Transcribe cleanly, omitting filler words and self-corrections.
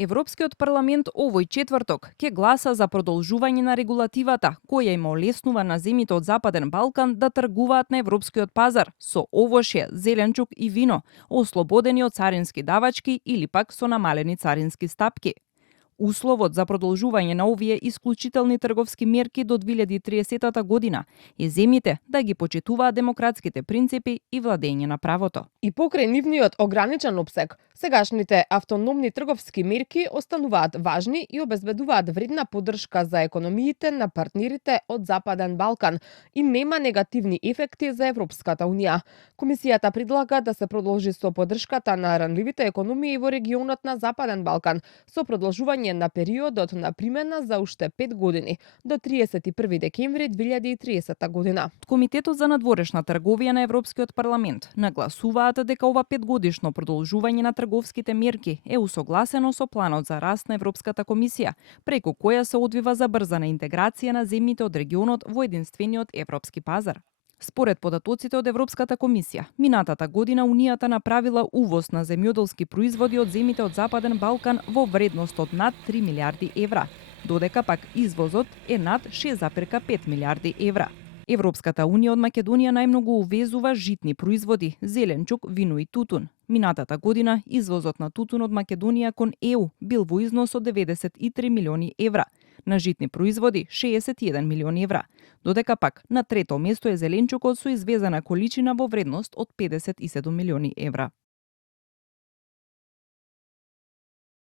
Европскиот парламент овој четврток ќе гласа за продолжување на регулативата која им олеснува на земјите од Западен Балкан да тргуваат на европскиот пазар со овошје, зеленчук и вино, ослободени од царински давачки или пак со намалени царински стапки. Условот за продолжување на овие исклучителни трговски мерки до 2030 година е земјите да ги почитуваат демократските принципи и владење на правото. И покрај нивниот ограничен опсег, сегашните автономни трговски мерки остануваат важни и обезбедуваат вредна поддршка за економиите на партнерите од Западен Балкан и нема негативни ефекти за Европската унија. Комисијата предлага да се продолжи со поддршката на ранливите економии во регионот на Западен Балкан со продолжување на периодот на примена за уште 5 години до 31 декември 2030 година. Комитетот за надворешна трговија на Европскиот парламент нагласуваат дека ова 5-годишно продолжување на трговските мерки е усогласено со планот за раст на Европската комисија, преку која се одвива забрзана интеграција на земјите од регионот во единствениот европски пазар. Според податоците од Европската комисија, минатата година Унијата направила увоз на земјоделски производи од земјите од Западен Балкан во вредност од над 3 милиарди евра, додека пак извозот е над 6,5 милиарди евра. Европската унија од Македонија најмногу увезува житни производи, зеленчук, вино и тутун. Минатата година извозот на тутун од Македонија кон ЕУ бил во износ од 93 милиони евра, на житни производи 61 милиони евра, додека пак на трето место е зеленчукот со извезена количина во вредност од 57 милиони евра.